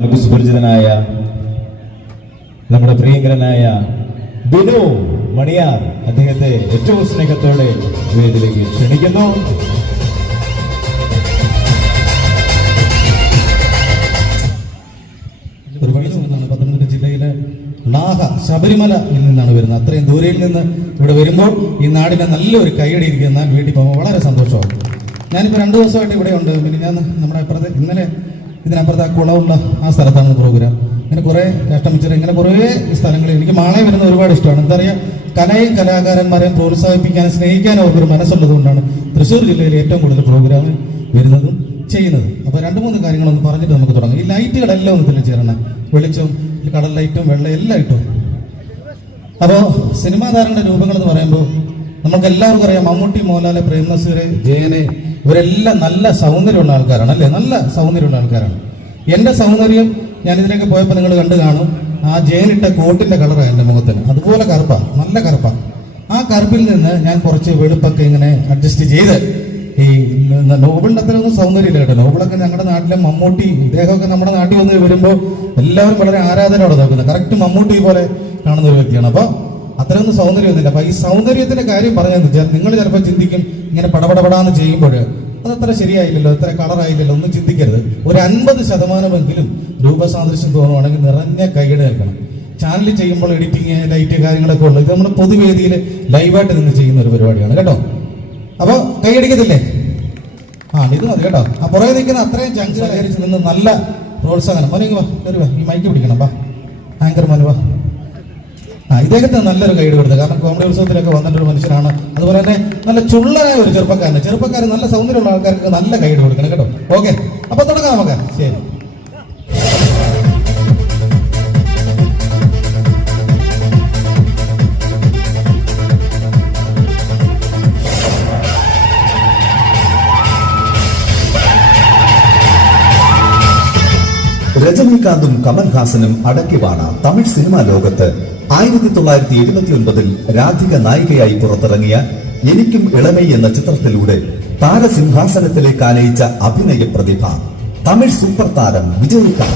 നമുക്ക് സുപരിചിതനായ നമ്മുടെ പ്രിയങ്കരനായ ബിനു മണിയാർ അദ്ദേഹത്തെ ഏറ്റവും സ്നേഹത്തോടെ വേദിയിലേക്ക് ക്ഷണിക്കുന്നു. പത്തനംതിട്ട ജില്ലയിലെ നാഹ ശബരിമലയിൽ നിന്നാണ് വരുന്നത്. അത്രയും ദൂരയിൽ നിന്ന് ഇവിടെ വരുമ്പോൾ ഈ നാടിനെ നല്ലൊരു കൈയടി ഇരിക്കുന്ന വീട്ടിൽ പോകുമ്പോൾ വളരെ സന്തോഷമാവും ഞാനിപ്പോൾ രണ്ട് ദിവസമായിട്ട് ഇവിടെ ഉണ്ട്. പിന്നെ ഞാൻ നമ്മുടെ അപ്പുറത്തെ ഇന്നലെ ഇതിനപ്പുറത്തെ ആ കുളമുള്ള ആ സ്ഥലത്താണ് പ്രോഗ്രാം. ഇങ്ങനെ കുറേ കഷ്ടമിച്ചർ ഇങ്ങനെ കുറേ സ്ഥലങ്ങളിൽ എനിക്ക് മാളെ വരുന്ന ഒരുപാട് ഇഷ്ടമാണ്. എന്താ പറയുക കലയും കലാകാരന്മാരെയും പ്രോത്സാഹിപ്പിക്കാനും സ്നേഹിക്കാനും അവർക്കൊരു മനസ്സുള്ളത് കൊണ്ടാണ് തൃശ്ശൂർ ജില്ലയിൽ ഏറ്റവും കൂടുതൽ പ്രോഗ്രാം വരുന്നതും ചെയ്യുന്നത്. അപ്പോൾ രണ്ട് മൂന്ന് കാര്യങ്ങളൊന്ന് പറഞ്ഞിട്ട് നമുക്ക് തുടങ്ങാം. ഈ ലൈറ്റുകളെല്ലാം ഒന്ന് ഇതിൽ ചേരണം. വെളിച്ചം കടൽ ലൈറ്റും വെള്ളം എല്ലാം ഇട്ടും. അപ്പോൾ സിനിമാ താരങ്ങളുടെ രൂപങ്ങൾ എന്ന് പറയുമ്പോൾ നമുക്ക് എല്ലാവർക്കും അറിയാം മമ്മൂട്ടി മോഹൻലാൽ പ്രേംനസീർ ജയനെ ഇവരെല്ലാം നല്ല സൗന്ദര്യമുള്ള ആൾക്കാരാണ് അല്ലേ? നല്ല സൗന്ദര്യമുള്ള ആൾക്കാരാണ്. എന്റെ സൗന്ദര്യം ഞാൻ ഇതിനൊക്കെ പോയപ്പോൾ നിങ്ങൾ കണ്ടു കാണും. ആ ജയിലിട്ട കോട്ടിന്റെ കളറാണ് എന്റെ മുഖത്തിന്. അതുപോലെ കറുപ്പ. നല്ല കറുപ്പ. ആ കറുപ്പിൽ നിന്ന് ഞാൻ കുറച്ച് വെളുപ്പൊക്കെ ഇങ്ങനെ അഡ്ജസ്റ്റ് ചെയ്ത് ഈ നോബിളിന്റെ അത്രയൊന്നും സൗന്ദര്യമില്ല കേട്ടോ. നോബിളൊക്കെ ഞങ്ങളുടെ നാട്ടിലെ മമ്മൂട്ടി ഇദ്ദേഹമൊക്കെ നമ്മുടെ നാട്ടിൽ വന്ന് വരുമ്പോൾ എല്ലാവരും വളരെ ആരാധനയോടെ നോക്കുന്നത്. കറക്റ്റ് മമ്മൂട്ടി പോലെ കാണുന്ന ഒരു വ്യക്തിയാണ്. അപ്പോൾ അത്രയൊന്നും സൗന്ദര്യമൊന്നുമില്ല. അപ്പൊ ഈ സൗന്ദര്യത്തിന്റെ കാര്യം പറഞ്ഞാൽ നിങ്ങൾ ചിലപ്പോൾ ചിന്തിക്കും ഇങ്ങനെ പടപടപടാന്ന് ചെയ്യുമ്പോൾ അതത്ര ശരിയായില്ലല്ലോ ഇത്ര കളറായില്ലല്ലോ ഒന്നും ചിന്തിക്കരുത്. ഒരു അൻപത് ശതമാനമെങ്കിലും രൂപസാദൃശ്യം തോന്നുവാണെങ്കിൽ നിറഞ്ഞ കൈയ്യടി നിൽക്കണം ചാനൽ ചെയ്യുമ്പോൾ എഡിറ്റിങ് ലൈറ്റ് കാര്യങ്ങളൊക്കെ ഉള്ളത് ഇത് നമ്മുടെ പൊതുവേദിയിൽ ലൈവായിട്ട് നിന്ന് ചെയ്യുന്ന ഒരു പരിപാടിയാണ്. കേട്ടോ? അപ്പോൾ കൈയടിക്കത്തില്ലേ ആ ഇത് മതി കേട്ടോ. ആ പുറകെ നിൽക്കുന്ന അത്രയും ചങ്ക് സഹകരിച്ച് നിന്ന് നല്ല പ്രോത്സാഹനം. മോനെ ഇങ്ങ് വാ കയറി വാ. ഈ മൈക്ക് പിടിക്കണം വാ. ആങ്കർ മോനെ ഇദ്ദേഹത്തിന് നല്ലൊരു ഗൈഡ് കൊടുത്തത്. കാരണം കോമഡി ഉത്സവത്തിലൊക്കെ വന്നിട്ടൊരു മനുഷ്യനാണ്. അതുപോലെ തന്നെ നല്ല ചുള്ളനായ ഒരു ചെറുപ്പക്കാരന് ചെറുപ്പക്കാരൻ നല്ല സൗന്ദര്യമുള്ള ആൾക്കാർക്ക് നല്ല ഗൈഡ് കൊടുക്കണം കേട്ടോ. ഓക്കെ അപ്പൊ തുടങ്ങാം നമുക്ക്. ശരി. ശ്രീകാന്തും കമൽഹാസനും അടക്കിവാണ തമിഴ് സിനിമാ ലോകത്ത് ആയിരത്തി തൊള്ളായിരത്തി എഴുപത്തി ഒൻപതിൽ രാധിക നായികയായി പുറത്തിറങ്ങിയ എനിക്കും ഇളമൈ എന്ന ചിത്രത്തിലൂടെ താരസിംഹാസനത്തിലേക്ക് ആനയിച്ച അഭിനയ പ്രതിഭ തമിഴ് സൂപ്പർ താരം വിജയിക്കാർ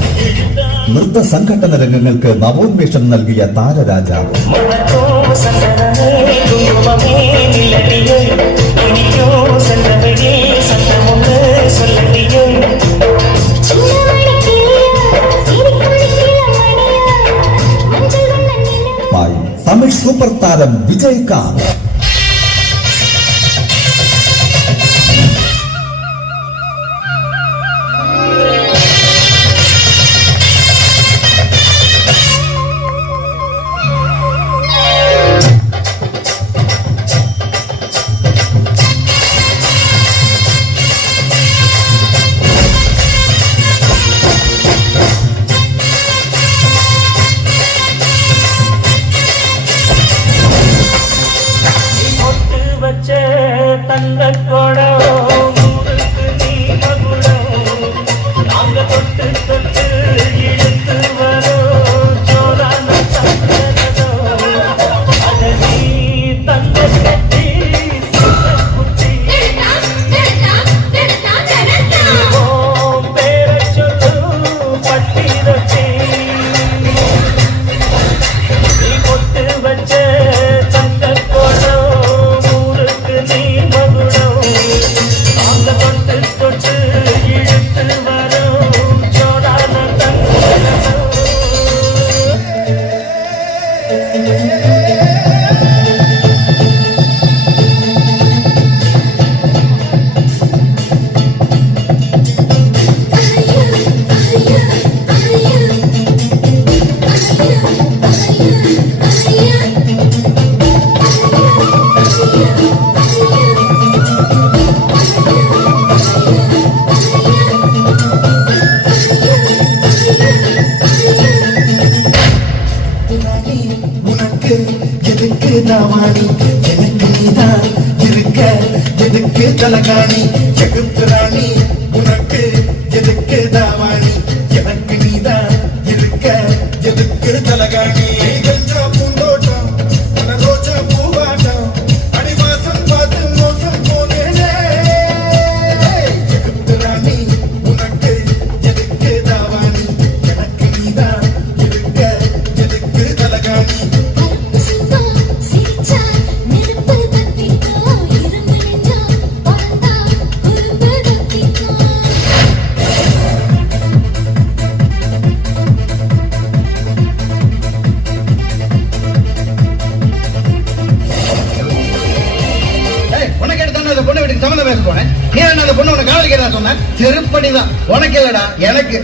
നൃത്ത സംഘടന രംഗങ്ങൾക്ക് നവോന്മേഷം നൽകിയ താരരാജാവ്. സംഘടന സൂപ്പർ താരം വിജയ് കാന്ത് வச்ச தங்க கொடை yeah.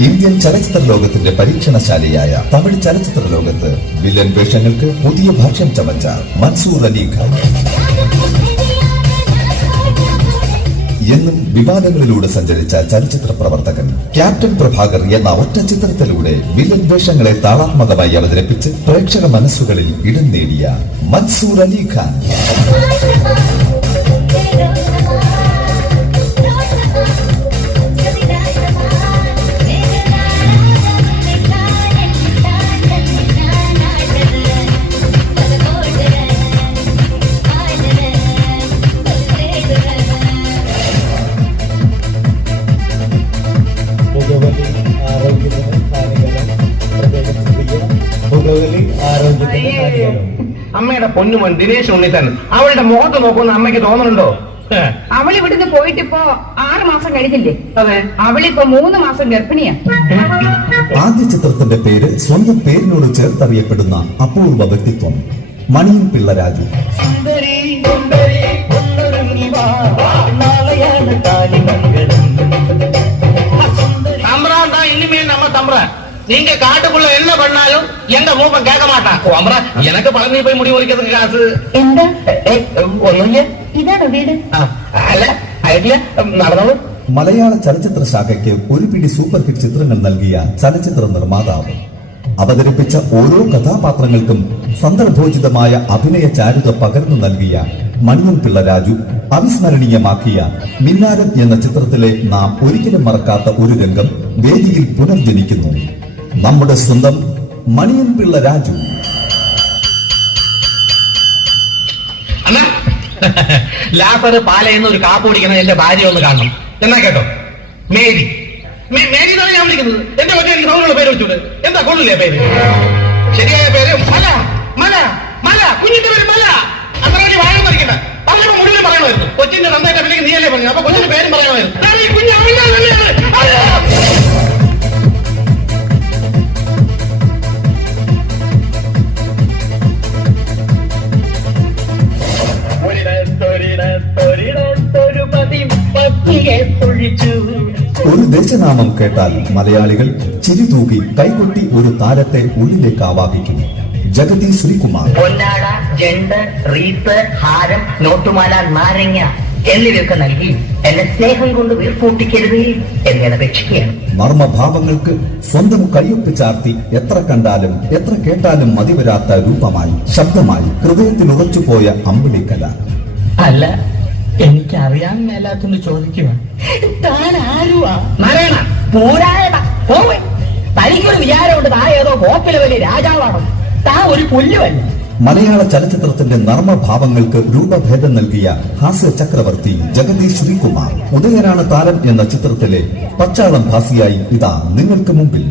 ഇന്ത്യൻ ചലച്ചിത്ര ലോകത്തിന്റെ പരീക്ഷണശാലയായ തമിഴ് ചലച്ചിത്ര ലോകത്ത് വില്ലൻ വേഷങ്ങൾക്ക് പുതിയ ഭാഷ്യം ചമച്ച മൻസൂർ അലി ഖാൻ. എന്നും വിവാദങ്ങളിലൂടെ സഞ്ചരിച്ച ചലച്ചിത്ര പ്രവർത്തകൻ ക്യാപ്റ്റൻ പ്രഭാകർ എന്ന ഒറ്റ ചിത്രത്തിലൂടെ വില്ലൻ വേഷങ്ങളെ താളാത്മകമായി അവതരിപ്പിച്ച് പ്രേക്ഷക മനസ്സുകളിൽ ഇടം നേടിയ മൻസൂർ അലി ഖാൻ. അമ്മയുടെ പൊന്നുമോൻ ദിനേശ് ഉണ്ണിത്തൻ. അവളുടെ മുഖത്ത് നോക്കുമെന്ന് അമ്മയ്ക്ക് തോന്നുന്നുണ്ടോ? അവൾ ഇവിടുന്ന് പോയിട്ടിപ്പോ ആറ് മാസം കഴിഞ്ഞില്ലേ? അതെ. അവളിപ്പോ മൂന്ന് മാസം ഗർഭിണിയാ. ആദ്യ ചിത്രത്തിന്റെ പേര് സ്വന്തം പേരിനോട് ചേർത്തറിയപ്പെടുന്ന അപൂർവ വ്യക്തിത്വം മണിയൻ പിള്ള രാജു. ഇനിമേ നമ്മ ഒന്നൊരുങ്ങി വാ നാളെയാണ് താലിമംഗലം தம்புரான் தான் இனிமே நம்ம தம்புரான் நீங்க காட்டுக்குள்ள என்ன பண்ணாலும் எங்க மூப்பன் கேட்க மாட்டான் ஓ, அம்பரா எனக்கு பழனி போய் முடி உரிக்கிறதுக்கு காசு എന്താ ഏയ്, ഒന്നുമില്ല ഇതാണോ വീട് ആ, അല്ല ആയിട്ടില്ല നടന്നോളൂ മലയാള ചലച്ചിത്ര ശാഖയ്ക്ക് ഒരു പിടി സൂപ്പർ ഹിറ്റ് ചിത്രങ്ങൾ നൽകിയ ചലച്ചിത്ര നിർമ്മാതാവ് അവതരിപ്പിച്ച ഓരോ കഥാപാത്രങ്ങൾക്കും സന്ദർഭോചിതമായ അഭിനയ ചാരുത പകർന്നു നൽകിയ മണിയൻ പിള്ള രാജു അവിസ്മരണീയമാക്കിയ മിന്നാരം എന്ന ചിത്രത്തിലെ നാം ഒരിക്കലും മറക്കാത്ത ഒരു രംഗം വേദിയിൽ പുനർജനിക്കുന്നു നമ്മുടെ സ്വന്തം മണിയൻ പിള്ള രാജു. ലാസർ പാലയെന്ന് ഒരു കാപ്പ് കുടിക്കണം എന്റെ ഭാര്യ ഒന്ന് കാണണം. എന്നാ കേട്ടോ? മേരി. മേരി എന്നാണ് ഞാൻ വിളിക്കുന്നത്. എന്റെ മറ്റേ സൗകര്യമുള്ള പേര് വെച്ചോട്? എന്താ കൊള്ളില്ലേ പേര്? ശരിയായ പേര് മല മല മല. കുഞ്ഞിന്റെ പേര് മല. അത്ര വലിയ വാഴ പറിക്കണ്ട പറഞ്ഞപ്പോ മുഴുവൻ പറയണമായിരുന്നു കൊച്ചിന്റെ നന്നായിട്ട് നീയല്ലേ പറഞ്ഞു അപ്പൊ കൊച്ചിന്റെ പേരും പറയണമായിരുന്നു കുഞ്ഞു അവന്റെ ഒരു ദേശനാമം കേട്ടാൽ മലയാളികൾ ചിരിതൂകി കൈകൊട്ടി ഒരു താരത്തെ ഉള്ളിലേക്ക് ആവാഹിക്കും ജഗതി ശ്രീകുമാർ. പൊന്നാട ജണ്ട് റീത്ത് ഹാരം നോട്ടുമാല നാരങ്ങ എന്നിവയൊക്കെ നൽകി എന്നെ സ്നേഹം കൊണ്ട് വീർപ്പൂട്ടിക്കരുത് എന്നെ അപേക്ഷിക്കുകയാണ്. മർമ്മഭാവങ്ങൾക്ക് സ്വന്തം കയ്യൊപ്പ് ചാർത്തി എത്ര കണ്ടാലും എത്ര കേട്ടാലും മതിവരാത്ത രൂപമായി ശബ്ദമായി ഹൃദയത്തിൽ ഉറച്ചുപോയ അമ്പിളിക്കല. അല്ല എനിക്ക് അറിയാൻ മേലാത്തൊന്ന് ചോദിക്കുക താൻ ആരുവാ മരണ പൂരായണ പോവേ. തനിക്കൊരു വിചാരമുണ്ട് താ ഏതോ കോപ്പിലെ വലിയ രാജാവാണോ താ ഒരു പുല്ലുവല്ല മലയാള ചലച്ചിത്രത്തിന്റെ നർമ്മഭാവങ്ങൾക്ക് രൂപഭേദം നൽകിയ ഹാസ്യ ചക്രവർത്തി ജഗതി ശ്രീകുമാർ ഉദയനാണ് താരം എന്ന ചിത്രത്തിലെ പച്ചാളം ഭാസിയായി ഇതാ നിങ്ങൾക്ക് മുമ്പിൽ.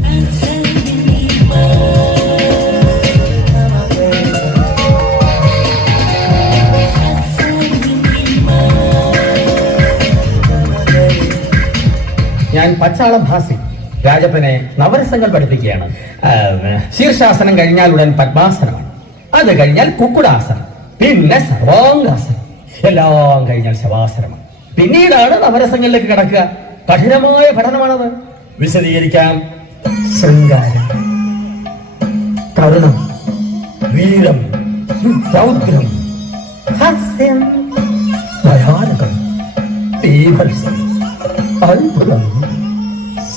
ഞാൻ പച്ചാളം ഭാസി രാജപ്പനെ നവരസങ്ങൾ പഠിപ്പിക്കുകയാണ്. ശീർഷാസനം കഴിഞ്ഞാൽ ഉടൻ പത്മാസനമാണ്. അത് കഴിഞ്ഞാൽ കുക്കുടാസനം. പിന്നെ സർവാംഗാസനം. എല്ലാം കഴിഞ്ഞാൽ ശവാസനമാണ്. പിന്നീടാണ് നവരസങ്ങളിലേക്ക് കിടക്കുക. കഠിനമായ പഠനമാണത്. വിശദീകരിക്കാം. ശൃംഗാരം. കരുണം വീരം. രൗദ്രം. ഹാസ്യം. ഭയാനകം. തീവത്സം അത്ഭുതം.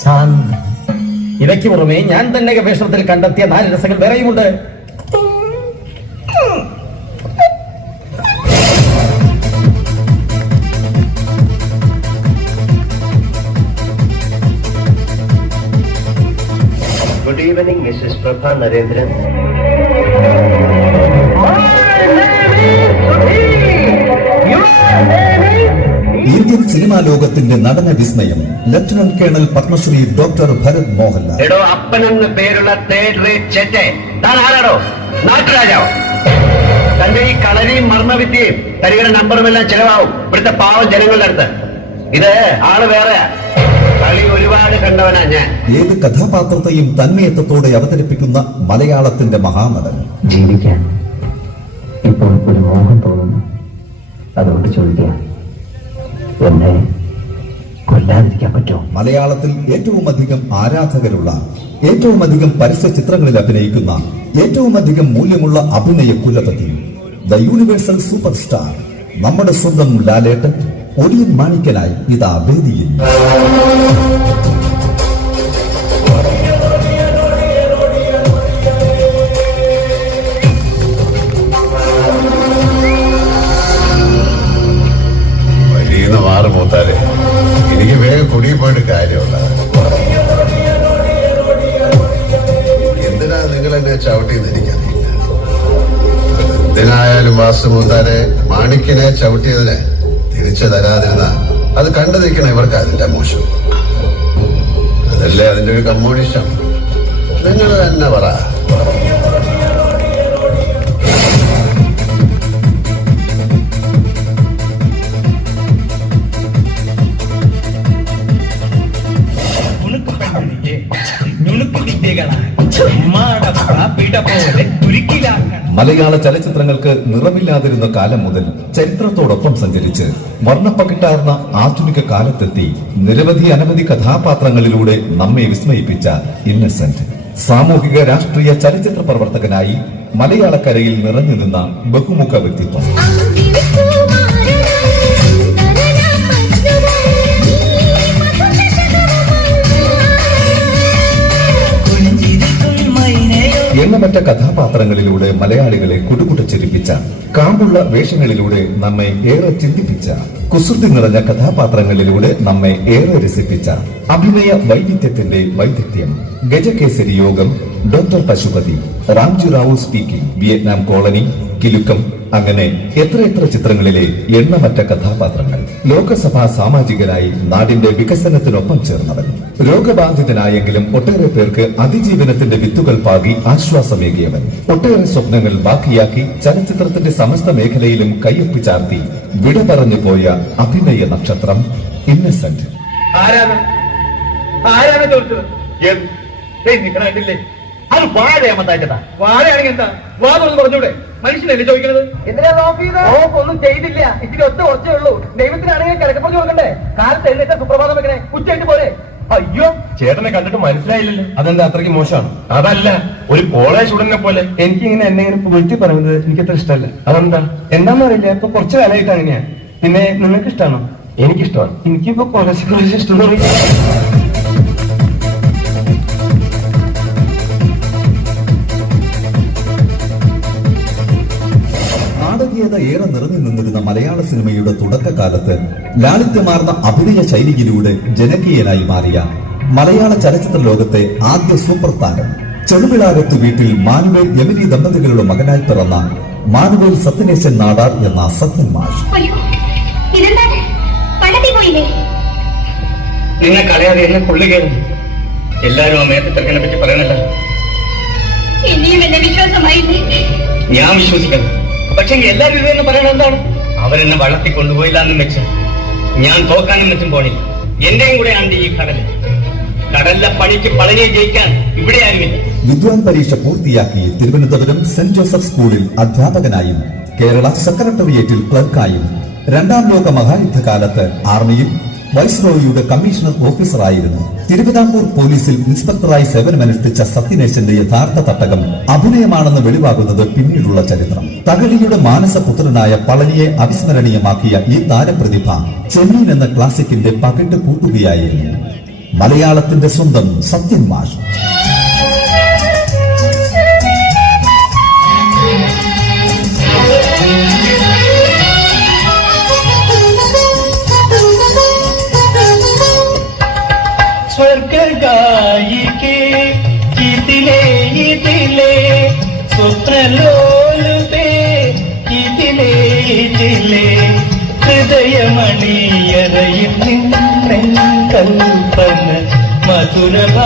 ശാന്തം ഇവയ്ക്ക് പുറമെ ഞാൻ തന്നെ ഗവേഷണത്തിൽ കണ്ടെത്തിയ നാല് രസങ്ങൾ വേറെയുമുണ്ട്. Good evening Mrs Prabha Narendran Indian cinema ലോകത്തിന്റെ നടന വിസ്മയം lieutenant colonel Padmashri doctor Bharat Mohanlal. എടോ അപ്പനെന്ന് പേരുള്ള തേർഡ് റേറ്റ് ചെറ്റെ താൻ ആരാടോ നാട്ടുരാജാവ്? തന്റെ ഈ കളരിയും മർമ്മവിദ്യയും തരികയുടെ നമ്പറും എല്ലാം ചെലവാവും ഇവിടുത്തെ പാവം ജനങ്ങളുടെ അടുത്ത്. ഇത് ആൾ വേറെ. ഏത് കഥാപാത്രത്തെയും തന്മയത്വത്തോടെ അവതരിപ്പിക്കുന്ന മലയാളത്തിന്റെ മഹാനടൻ. ജീവിക്കാൻ ഇപ്പോൾ ഒരു മോഹം തോന്നുന്നു. അതുകൊണ്ട് ചോദിക്കുക എന്നെ കൊല്ലാതിരിക്കാൻ പറ്റുമോ? മലയാളത്തിൽ ഏറ്റവും അധികം ആരാധകരുള്ള ഏറ്റവും അധികം പരസ്യ ചിത്രങ്ങളിൽ അഭിനയിക്കുന്ന ഏറ്റവും അധികം മൂല്യമുള്ള അഭിനയ കുലപതി ദ യൂണിവേഴ്സൽ സൂപ്പർ സ്റ്റാർ നമ്മുടെ സ്വന്തം ലാലേട്ടൻ ഒടിയൻ മാണിക്കനായി ഇതാ വേദിയിൽ. വഴിന്ന് മാറി മൂത്താലേ. എനിക്ക് വേഗം കുടിയിൽ പോയിട്ട് കാര്യമുള്ള. എന്തിനാ നിങ്ങൾ എന്നെ ചവിട്ടിയെന്ന് എനിക്കറിയില്ല എന്തിനായാലും വാസു മൂത്താരെ മാണിക്കിനെ ചവിട്ടിയതിനെ തിരിച്ചു തരാതിരുന്ന അത് കണ്ടു നിൽക്കണം ഇവർക്ക് അതിന്റെ മോശം. അതല്ലേ അതിന്റെ ഒരു കമ്മ്യൂണിസ്റ്റാണ് നിങ്ങൾ തന്നെ പറ. മലയാള ചലച്ചിത്രങ്ങൾക്ക് നിറമില്ലാതിരുന്ന കാലം മുതൽ ചരിത്രത്തോടൊപ്പം സഞ്ചരിച്ച് വർണപ്പകിട്ടാർന്ന ആധുനിക കാലത്തെത്തി നിരവധി അനവധി കഥാപാത്രങ്ങളിലൂടെ നമ്മെ വിസ്മയിപ്പിച്ച ഇന്നസെന്റ്. സാമൂഹിക രാഷ്ട്രീയ ചലച്ചിത്ര പ്രവർത്തകനായി മലയാളക്കരയിൽ നിറഞ്ഞു നിന്ന ബഹുമുഖ വ്യക്തിത്വം. എണ്ണമറ്റ കഥാപാത്രങ്ങളിലൂടെ മലയാളികളെ കുടുകുട്ടിച്ചിരിപ്പിച്ച കാമ്പുള്ള വേഷങ്ങളിലൂടെ നമ്മെ ഏറെ ചിന്തിപ്പിച്ച കുസൃതി നിറഞ്ഞ കഥാപാത്രങ്ങളിലൂടെ നമ്മെ ഏറെ രസിപ്പിച്ച അഭിനയ വൈവിധ്യത്തിന്റെ വൈദഗ്ധ്യം. Gajakesari Yogam doctor Pashupathi Ramji Rao speaking Vietnam colony Kilukkam അങ്ങനെ എത്രയെത്ര ചിത്രങ്ങളിലെ എണ്ണമറ്റ കഥാപാത്രങ്ങൾ. ലോകസഭാ സാമാജികരായി നാടിന്റെ വികസനത്തിനൊപ്പം ചേർന്നവൻ. രോഗബാധിതനായെങ്കിലും ഒട്ടേറെ പേർക്ക് അതിജീവനത്തിന്റെ വിത്തുകൾ പാകി ആശ്വാസമേകിയവൻ. ഒട്ടേറെ സ്വപ്നങ്ങൾ ബാക്കിയാക്കി ചലച്ചിത്രത്തിന്റെ സമസ്ത മേഖലയിലും കൈയൊപ്പി ചാർത്തി വിട പറഞ്ഞു പോയ അഭിനയ നക്ഷത്രം ഇന്നസെന്റ്. ആരാണ്? ആരാണ് ചോദിച്ചത് അത് അത് വാഴയാമത്താച്ചതാ വാഴയാണെങ്കിൽ എന്താ? വാ തുറന്ന് പറഞ്ഞൂടെ. മനുഷ്യനല്ലേ ചോദിക്കുന്നത് എന്തിനാ നോക്കിയത് ഒന്നും ചെയ്തില്ല. ഇത്തിരി ഒറ്റ കുറച്ചേ ഉള്ളൂ. ദൈവത്തിനാണെങ്കിൽ കിടക്കപ്പുറത്ത് കൊടുക്കണ്ടേ? കാലത്ത് എഴുന്നേറ്റ സുപ്രഭാതം വെക്കണേ. ഉച്ചയായിട്ട് പോലെ അയ്യോ. ചേട്ടനെ കണ്ടിട്ട് മനസ്സിലായില്ലല്ലോ. അതെന്താ അത്രയ്ക്ക് മോശമാണ്? അതല്ല ഒരു കോളേജ് ഉടനെ പോലെ എനിക്ക് ഇങ്ങനെ എന്നെ ഇങ്ങനെ പറയുന്നത് എനിക്ക് അത്ര ഇഷ്ടമല്ല. അതെന്താ? എന്താണെന്ന് അറിയില്ല. ഇപ്പൊ കുറച്ച് കാലമായിട്ട് അങ്ങനെയാ. പിന്നെ നിങ്ങൾക്ക് ഇഷ്ടമാണോ എനിക്കിഷ്ടമാണ്. എനിക്കിപ്പോ കോളേജ് കോളേജ് ഇഷ്ടം തുടങ്ങി ഏറെ നിറഞ്ഞു നിന്നിരുന്ന മലയാള സിനിമയുടെ തുടക്കകാലത്ത് ലാളിത്യമാർന്ന അഭിനയ ശൈലിയിലൂടെ ജനകീയനായി മാറിയ മലയാള ചലച്ചിത്ര ലോകത്തെ ആദ്യ സൂപ്പർ താരം ചെറുവിളാകത്ത് വീട്ടിൽ മാനുവേൽ യമിനി ദമ്പതികളുടെ മകനായി പിറന്ന മാനുവേൽ സത്യനേശൻ നാടാർ എന്ന സത്യൻ മാഷ്. നിന്നെ കളയാതെ എന്നെ എല്ലാരും ആ മേത്തച്ചെറുക്കനെ പറ്റി പറയണല്ലോ. ഇനിയും എന്നെ വിശ്വാസമായി ഞാൻ വിശ്വസിക്കണം. പക്ഷെ എല്ലാവരും ഇതെന്ന് പറയണത് എന്താണ്? അവരെന്നെ വളർത്തി കൊണ്ടുപോയില്ല എന്നും വെച്ച് ഞാൻ തോക്കാനും വെച്ചും പോണില്ല. എന്റെയും കൂടെ ആണ് ഈ കടൽ കടലിലെ പണിക്ക് പളനി ജയിക്കാൻ ഇവിടെ ആരുമില്ല വിദ്വാൻ പരീക്ഷ പൂർത്തിയാക്കി തിരുവനന്തപുരം സെന്റ് ജോസഫ് സ്കൂളിൽ അധ്യാപകനായും കേരള സെക്രട്ടേറിയറ്റിൽ ക്ലർക്കായും. രണ്ടാം ലോക മഹായുദ്ധകാലത്ത് ആർമിയിൽ വൈസ്രോയിയുടെ കമ്മീഷണർ ഓഫീസറായിരുന്നു. തിരുവിതാംകൂർ പോലീസിൽ ഇൻസ്പെക്ടറായി സേവനമനുഷ്ഠിച്ച സത്യനേശന്റെ യഥാർത്ഥ തട്ടകം അഭിനയമാണെന്ന് വെളിവാകുന്നത് പിന്നീടുള്ള ചരിത്രം. തകഴിയുടെ മാനസപുത്രനായ പളനിയെ അവിസ്മരണീയമാക്കിയ ഈ താരപ്രതിഭ ചെമ്മീൻ എന്ന ക്ലാസിക്കിന്റെ പകിട്ട് കൂട്ടുകയായിരുന്നു മലയാളത്തിന്റെ സ്വന്തം സത്യൻ മാഷ്.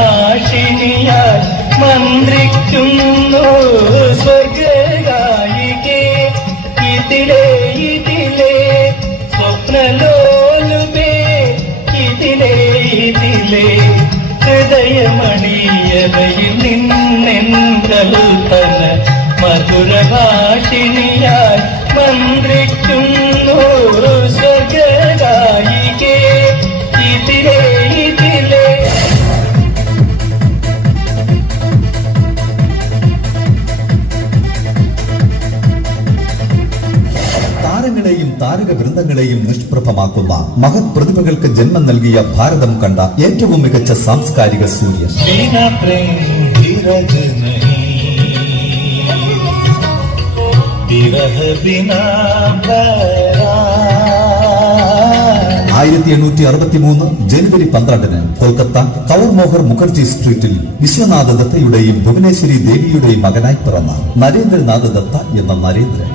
മധുരഭാഷിണിയാൽ മന്ത്രിക്കുന്നു സ്വർഗായികേ ഇതിലേ കൽപ്പന മധുരഭാഷിണിയായി മന്ത്രിക്കുന്നു സ്വഗായികേ ഇതിലെ ഇതിലെ. താരങ്ങളെയും നിഷ്പ്രഭമാക്കുന്ന മഹത് പ്രതിഭകൾക്ക് ജന്മം നൽകിയ ഭാരതം കണ്ട ഏറ്റവും മികച്ച സാംസ്കാരിക സൂര്യൻ. ആയിരത്തി എണ്ണൂറ്റി അറുപത്തി മൂന്ന് ജനുവരി പന്ത്രണ്ടിന് കൊൽക്കത്ത കൗർ മോഹർ മുഖർജി സ്ട്രീറ്റിൽ വിശ്വനാഥ ദത്തയുടെയും ഭുവനേശ്വരി ദേവിയുടെയും മകനായി പിറന്ന നരേന്ദ്രനാഥ് ദത്ത എന്ന നരേന്ദ്രൻ.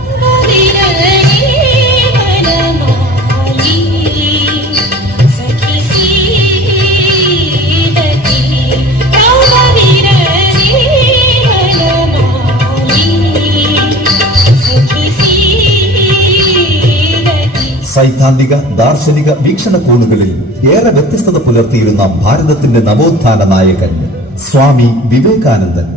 സൈദ്ധാന്തിക ദാർശനിക വീക്ഷണകോണുകളിൽ ഏറെ വ്യത്യസ്തത പുലർത്തിയിരുന്ന ഭാരതത്തിന്റെ നവോത്ഥാന നായകൻ സ്വാമി വിവേകാനന്ദൻ.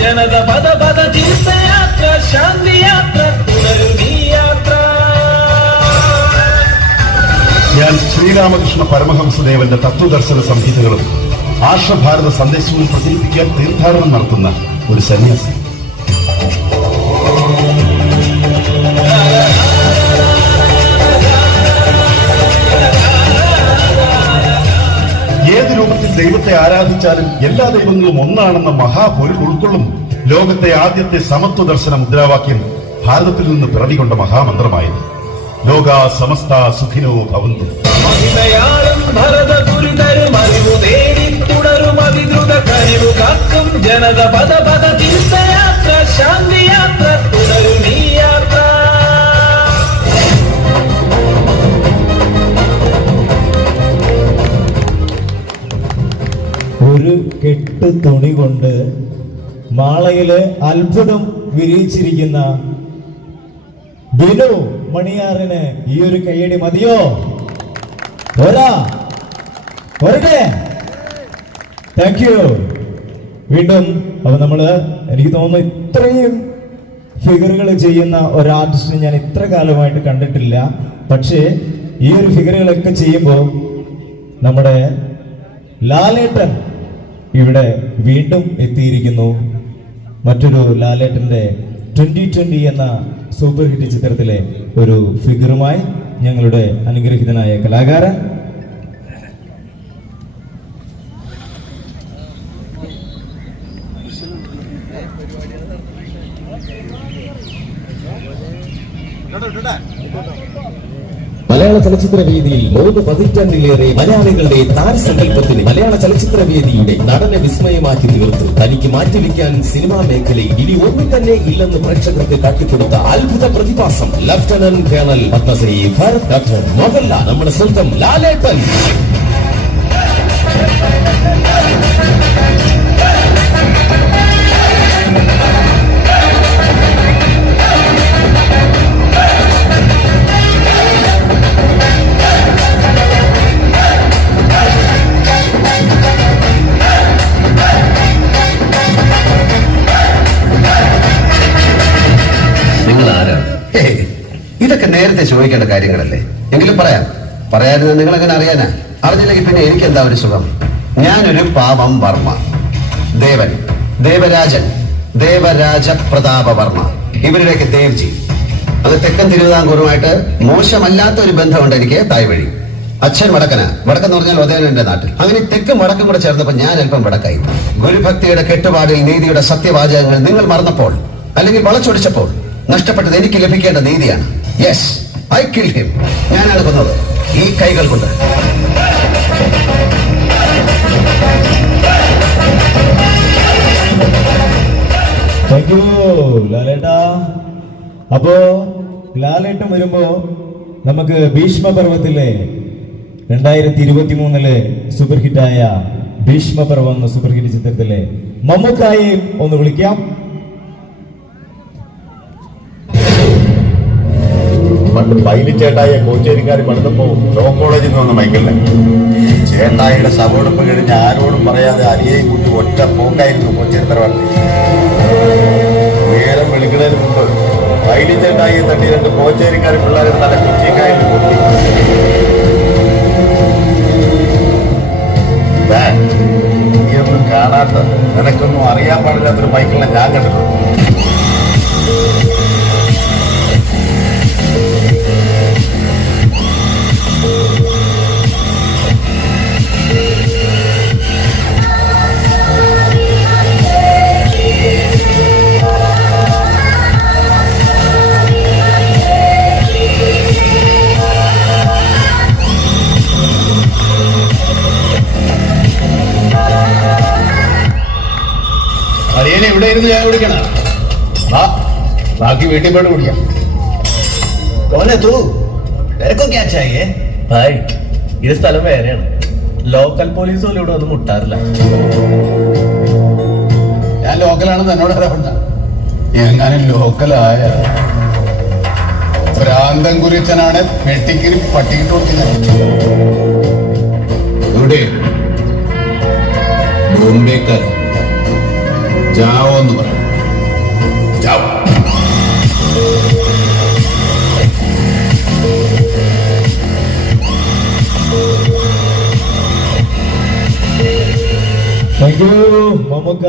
ജനത പദ പദ തീർത്ഥയാത്ര ശാന്തി യാത്ര തുടരും യാത്ര ഞാൻ ശ്രീരാമകൃഷ്ണ പരമഹംസദേവന്റെ തത്വദർശന സംഹിതകളും ആർഷഭാരത സന്ദേശവും പ്രചരിപ്പിക്കാൻ തീർത്ഥാടനം നടത്തുന്ന ഒരു സന്യാസി. ഏത് രൂപത്തിൽ ദൈവത്തെ ആരാധിച്ചാലും എല്ലാ ദൈവങ്ങളും ഒന്നാണെന്ന മഹാപൊരുൾ ഉൾക്കൊള്ളും ലോകത്തെ ആദ്യത്തെ സമത്വ ദർശന മുദ്രാവാക്യം ഭാരതത്തിൽ നിന്ന് പിറവികൊണ്ട മഹാമന്ത്രമായത്. ലോക സമസ്ത സുഖിനോ ഭവന്തു. മഹിളയാളം ഭരതപുരിതരും അറിവു തേടി തുടരും അതിദ്രുത കനിവു കാക്കും. ജനത പദ പദ തീർത്ഥയാത്ര ശാന്തി യാത്ര തുടരും യാത്ര ഒരു കെട്ട് തുണി കൊണ്ട് മാളയിലെ അത്ഭുതം വിരിയിച്ചിരിക്കുന്ന ബിനു മണിയാറിന് ഈ ഒരു കയ്യടി മതിയോ? ഒരാ പോരട്ടെ താങ്ക് യു വീണ്ടും അപ്പൊ നമ്മൾ എനിക്ക് തോന്നുന്നു ഇത്രയും ഫിഗറുകൾ ചെയ്യുന്ന ഒരു ആർട്ടിസ്റ്റിനെ ഞാൻ ഇത്ര കാലമായിട്ട് കണ്ടിട്ടില്ല. പക്ഷേ ഈ ഒരു ഫിഗറുകളൊക്കെ ചെയ്യുമ്പോൾ നമ്മുടെ ലാലേട്ടൻ ഇവിടെ വീണ്ടും എത്തിയിരിക്കുന്നു. മറ്റൊരു ലാലേട്ടന്റെ ട്വന്റി ട്വന്റി എന്ന സൂപ്പർ ഹിറ്റ് ചിത്രത്തിലെ ഒരു ഫിഗറുമായി ഞങ്ങളുടെ അനുഗ്രഹീതനായ കലാകാരൻ മലയാള ചലച്ചിത്ര വേദിയിൽ മൂന്ന് പതിറ്റാണ്ടിലേറെ മലയാളികളുടെ താരസങ്കല്പത്തിന് മലയാള ചലച്ചിത്ര വേദിയുടെ നടന വിസ്മയമാക്കി തീർത്തു. തനിക്ക് മാറ്റിവെക്കാൻ സിനിമാ മേഖലയിൽ ഇനി ഒന്നും തന്നെ ഇല്ലെന്ന് പ്രേക്ഷകർക്ക് കാട്ടിക്കൊടുത്ത അത്ഭുത പ്രതിഭാസം lieutenant colonel Padmashri Bharat doctor നമ്മുടെ സ്വന്തം ലാലേട്ടൻ. ഇതൊക്കെ ചോദിക്കേണ്ട കാര്യങ്ങളല്ലേ? എങ്കിലും പറയാം. പറയാതിരുന്ന നിങ്ങൾ എങ്ങനെ അറിയാനാ? അറിഞ്ഞില്ലെങ്കിൽ പിന്നെ എനിക്ക് എന്താ ഒരു സുഖം? ഞാനൊരു പാപം വർമ്മ. ദേവൻ. ദേവരാജൻ. ദേവരാജ പ്രതാപ വർമ്മ ഇവരുടെയൊക്കെ ദേവ്ജി. അത് തെക്കൻ തിരുവിതാംകൂറുമായിട്ട് മോശമല്ലാത്ത ഒരു ബന്ധമുണ്ട് എനിക്ക് തായ് വഴി. അച്ഛൻ വടക്കന. വടക്കെന്ന് പറഞ്ഞാൽ എന്റെ നാട്ടിൽ. അങ്ങനെ തെക്കും വടക്കും കൂടെ ചേർന്നപ്പോൾ ഞാൻ അല്പം വടക്കായി. ഗുരുഭക്തിയുടെ കെട്ടുപാടിൽ നീതിയുടെ സത്യവാചകങ്ങൾ നിങ്ങൾ മറന്നപ്പോൾ അല്ലെങ്കിൽ വളച്ചൊടിച്ചപ്പോൾ നഷ്ടപ്പെട്ടത് എനിക്ക് ലഭിക്കേണ്ട നീതിയാണ്. യെസ് ഐ കിൽ ഹിം ഞാനാണ് കൊന്നത് ഈ കൈകൾ കൊണ്ട്. ലാലേട്ടാ. അപ്പോ ലാലേട്ടൻ വരുമ്പോ നമുക്ക് ഭീഷ്മപർവത്തിലെ രണ്ടായിരത്തി ഇരുപത്തി മൂന്നിലെ സൂപ്പർ ഹിറ്റായ ഭീഷ്മപർവം എന്ന സൂപ്പർ ഹിറ്റ് ചിത്രത്തിലെ മമ്മൂക്കായെയും ഒന്ന് വിളിക്കാം. പണ്ട് പൈലി ചേട്ടായ കോച്ചേരിക്കാർ പണിതപ്പോ ലോ കോളേജിൽ നിന്ന് വന്ന മൈക്കിളിനെ ചേട്ടായിയുടെ ശവോടൊപ്പം കഴിഞ്ഞ് ആരോടും പറയാതെ അരിയെയും കൂട്ടി ഒറ്റ പോക്കായിരുന്നു കോച്ചേരി തറവാട്ടിൽ നേരം വെളുക്കുന്നതിന് മുമ്പ് പൈലി ചേട്ടായിയെ തട്ടി രണ്ട് കോച്ചേരിക്കാർ പിള്ളേരെ തല കൊച്ചിക്കായിട്ട് കൊട്ടി കാണാത്ത നിനക്കൊന്നും അറിയാൻ പാടില്ലാത്തൊരു മൈക്കിളിനെ ഞാൻ കണ്ടിട്ടുണ്ട്. ഇരുന്ന് ഞാൻ കുടിക്കണ. വാ ബാക്കി വീട്ടിൽ പോയിട്ട് കുടിക്കാം. കോനെ തൂ. നിനക്കോ ക്യാ ചായേ? ഭായ് ഇത് സ്ഥലം വേറെയാണ്. ലോക്കൽ പോലീസ് പോലും ഇവിടെ ഒന്നും മുട്ടാറില്ല. ഞാൻ ലോക്കലാണെന്ന് എന്നോട് അറിയണ്ട എങ്ങാനും ലോക്കലായ ഭ്രാന്തൻ കുരിച്ചനാണ് വെട്ടിക്കിരി പട്ടിക്കിട്ട് കൊടുക്കുന്നത് ഇവിടെ ബോംബേക്കാർ ജാവോ എന്ന് പറയും. ജാവോ താങ്ക് യു മമ്മക്ക.